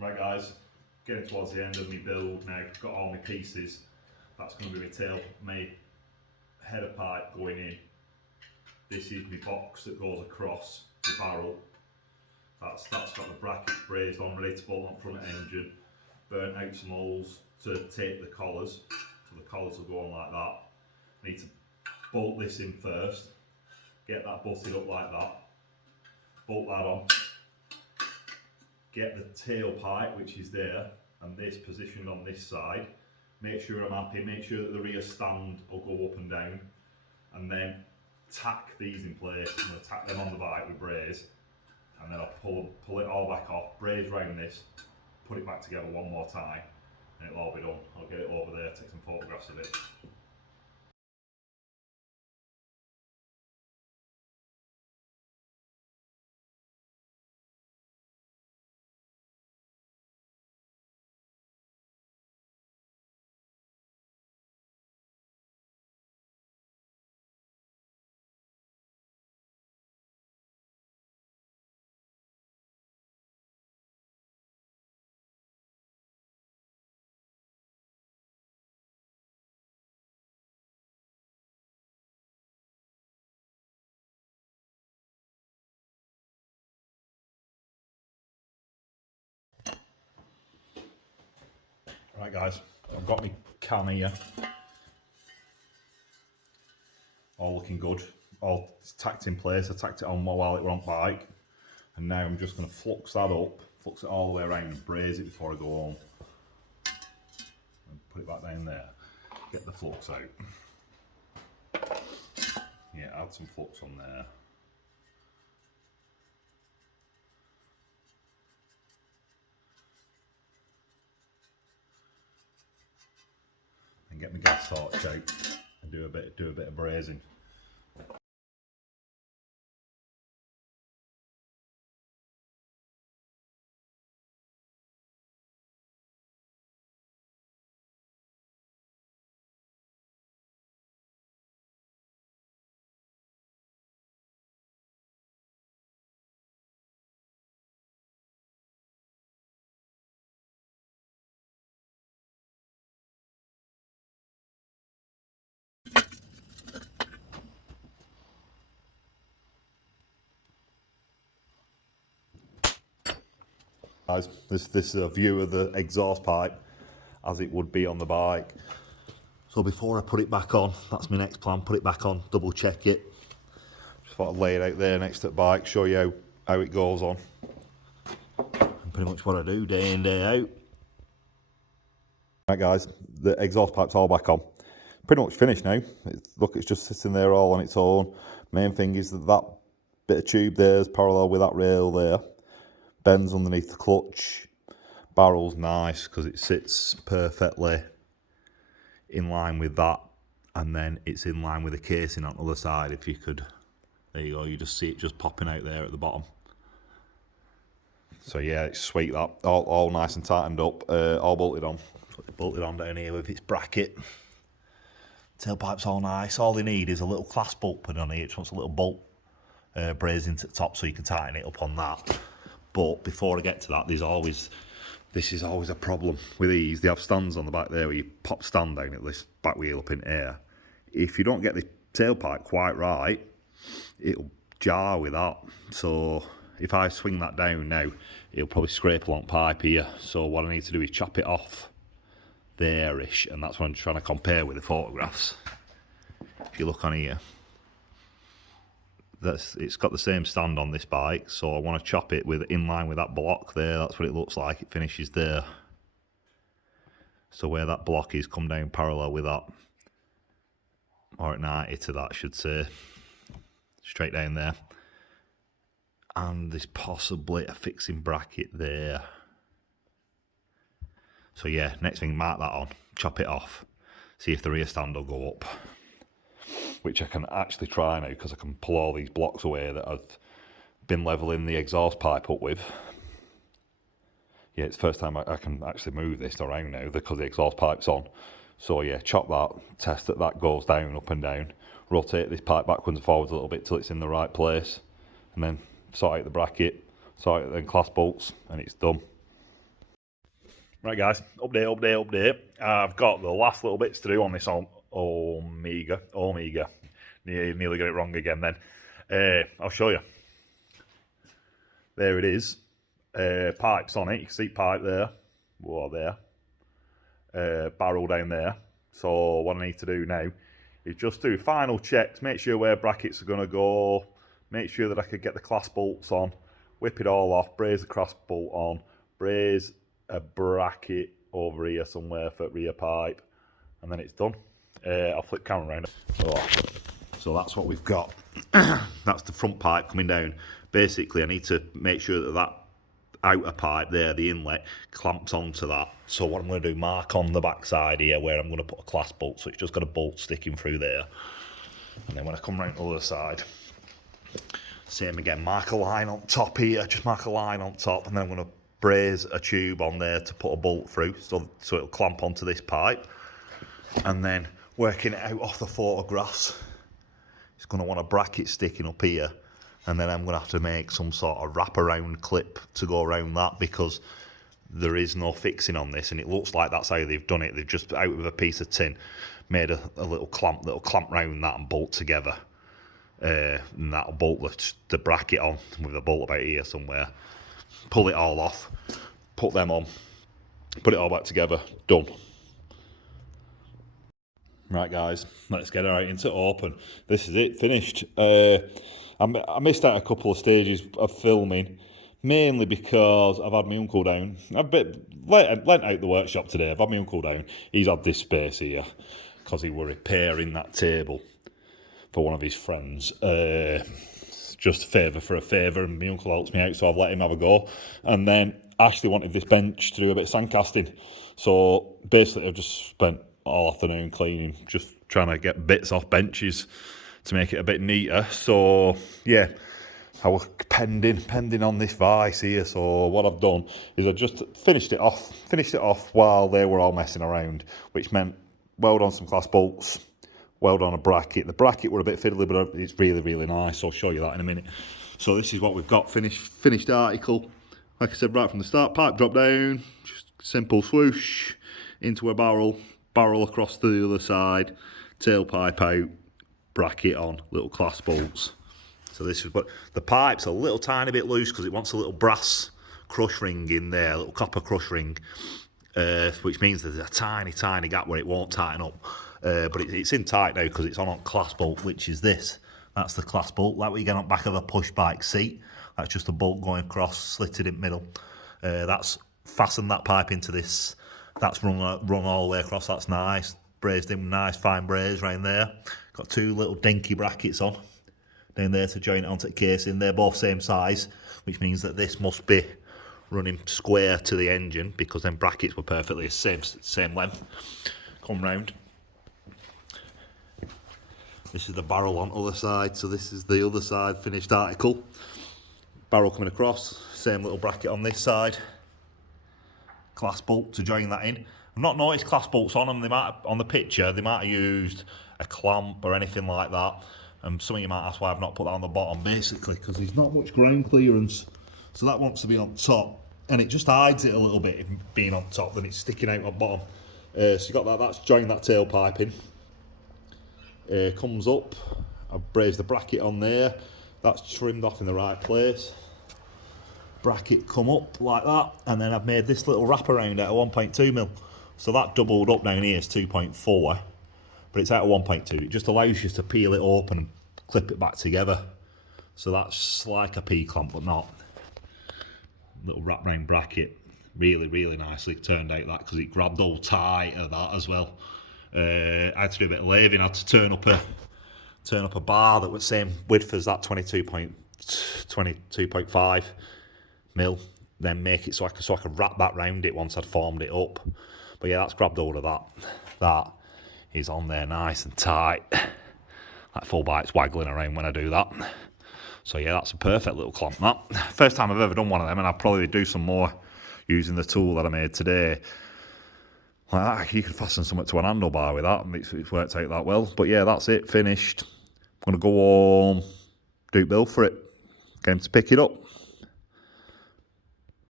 Right guys, getting towards the end of my build now, got all my pieces. That's going to be my header pipe going in. This is my box that goes across the barrel. That's got the brackets brazed on, ready to bolt on front of engine. Burnt out some holes to tape the collars, so the collars will go on like that. Need to bolt this in first, get that bolted up like that, bolt that on, get the tailpipe, which is there, and this positioned on this side. Make sure I'm happy, make sure that the rear stand will go up and down, and then tack these in place. I'm going to tack them on the bike with braze, and then I'll pull it all back off, braze round this, put it back together one more time, and it'll all be done. I'll get it over there, take some photographs of it. Right guys, I've got my cam here, all looking good, all tacked in place. I tacked it on while it were on bike, and now I'm just going to flux that up, flux it all the way around and braze it before I go home. And put it back down there, get the flux out. Yeah, add some flux on there. And get my gas torch out and do a bit of brazing. Guys, this is a view of the exhaust pipe as it would be on the bike. So before I put it back on, that's my next plan, put it back on, double check it. Just thought I'd lay it out there next to the bike, show you how it goes on. And pretty much what I do day in, day out. Right guys, the exhaust pipe's all back on. Pretty much finished now. Look, it's just sitting there all on its own. Main thing is that bit of tube there is parallel with that rail there. Bends underneath the clutch. Barrel's nice because it sits perfectly in line with that, and then it's in line with the casing on the other side. If you could, there you go, you just see it just popping out there at the bottom. So yeah, it's sweet, that all nice and tightened up, all bolted on. Bolted on down here with its bracket. Tailpipe's all nice. All they need is a little clasp bolt put on here. It just wants a little bolt brazed into the top so you can tighten it up on that. But before I get to that, this is always a problem with these. They have stands on the back there where you pop stand down at this back wheel up in air. If you don't get the tailpipe quite right, it'll jar with that. So if I swing that down now, it'll probably scrape along pipe here. So what I need to do is chop it off there-ish, and that's what I'm trying to compare with the photographs. If you look on here, it's got the same stand on this bike, so I want to chop it in line with that block there. That's what it looks like. It finishes there. So where that block is, come down parallel with that, or at 90 to that, I should say, straight down there. And there's possibly a fixing bracket there. So yeah, next thing, mark that on, chop it off, see if the rear stand will go up. Which I can actually try now because I can pull all these blocks away that I've been levelling the exhaust pipe up with. Yeah, it's the first time I can actually move this around now because the exhaust pipe's on. So yeah, chop that, test that goes down, up and down, rotate this pipe backwards and forwards a little bit till it's in the right place, and then sort out the bracket, sort out the clasp bolts, and it's done. Right guys, update. I've got the last little bits to do on this Omega. Nearly got it wrong again then. I'll show you. There it is. Pipes on it. You can see pipe there. Whoa, there. Barrel down there. So what I need to do now is just do final checks, make sure where brackets are going to go, make sure that I could get the clasp bolts on, whip it all off, braze the clasp bolt on, braze a bracket over here somewhere for rear pipe, and then it's done. I'll flip camera around. So that's what we've got. That's the front pipe coming down. Basically, I need to make sure that that outer pipe there, the inlet, clamps onto that. So what I'm going to do, mark on the back side here where I'm going to put a clasp bolt, so it's just got a bolt sticking through there. And then when I come round to the other side, same again, mark a line on top here, just mark a line on top, and then I'm going to braze a tube on there to put a bolt through, so it'll clamp onto this pipe. And then working it out off the photographs, it's going to want a bracket sticking up here, and then I'm going to have to make some sort of wraparound clip to go around that, because there is no fixing on this, and it looks like that's how they've done it. They've just, out of a piece of tin, made a little clamp that'll clamp round that and bolt together. And that'll bolt the bracket on with a bolt about here somewhere. Pull it all off, put them on, put it all back together, done. Right guys, let's get right into open. This is it, finished. I missed out a couple of stages of filming, mainly because I've had my uncle down. I've lent out the workshop today. I've had my uncle down. He's had this space here because he were repairing that table for one of his friends. Just a favour for a favour, and my uncle helps me out, so I've let him have a go. And then Ashley wanted this bench to do a bit of sandcasting. So basically I've just spent all afternoon cleaning, just trying to get bits off benches to make it a bit neater. So yeah, I was pending on this vice here. So what I've done is I just finished it off while they were all messing around, which meant weld on some clasp bolts, weld on a bracket. The bracket were a bit fiddly, but it's really, really nice. I'll show you that in a minute. So this is what we've got, finished article. Like I said, right from the start, pipe drop down, just simple swoosh into a barrel across to the other side, tailpipe out, bracket on, little clasp bolts. So this is what the pipe's a little tiny bit loose because it wants a little brass crush ring in there, a little copper crush ring, which means there's a tiny gap where it won't tighten up. But it's in tight now because it's on clasp bolt, which is this. That's the clasp bolt, like what you get on the back of a push bike seat. That's just a bolt going across, slitted in the middle. That's fastened that pipe into this. That's run all the way across. That's nice, brazed in, nice fine braze right in there. Got two little dinky brackets on down there to join it onto the casing. They're both same size, which means that this must be running square to the engine, because them brackets were perfectly the same length. Come round. This is the barrel on the other side, so this is the other side finished article. Barrel coming across, same little bracket on this side. Clasp bolt to join that in. I've not noticed clasp bolts on them. On the picture, they might have used a clamp or anything like that. And some of you might ask why I've not put that on the bottom, basically because there's not much ground clearance. So that wants to be on top, and it just hides it a little bit, being on top, then it's sticking out on bottom. So you got that, that's joined that tailpipe in. Comes up, I've brazed the bracket on there, that's trimmed off in the right place. Bracket come up like that, and then I've made this little wraparound out of 1.2mm. So that doubled up down here is 2.4, but it's out of 1.2. It just allows you to peel it open and clip it back together. So that's like a P-clamp, but not. Little wraparound bracket, really nicely turned out that, because it grabbed all tight of that as well. I had to do a bit of laving. I had to turn up a bar that was the same width as that 22.5 mil, then make it so I could wrap that round it once I'd formed it up. But yeah, that's grabbed hold of that. That is on there nice and tight. That full bite's waggling around when I do that. So yeah, that's a perfect little clamp, that. First time I've ever done one of them, and I'll probably do some more using the tool that I made today. Like that, you could fasten something to an handlebar with that, and it's worked out that well. But yeah, that's it, finished. I'm going to go home, do bill for it, get him to pick it up.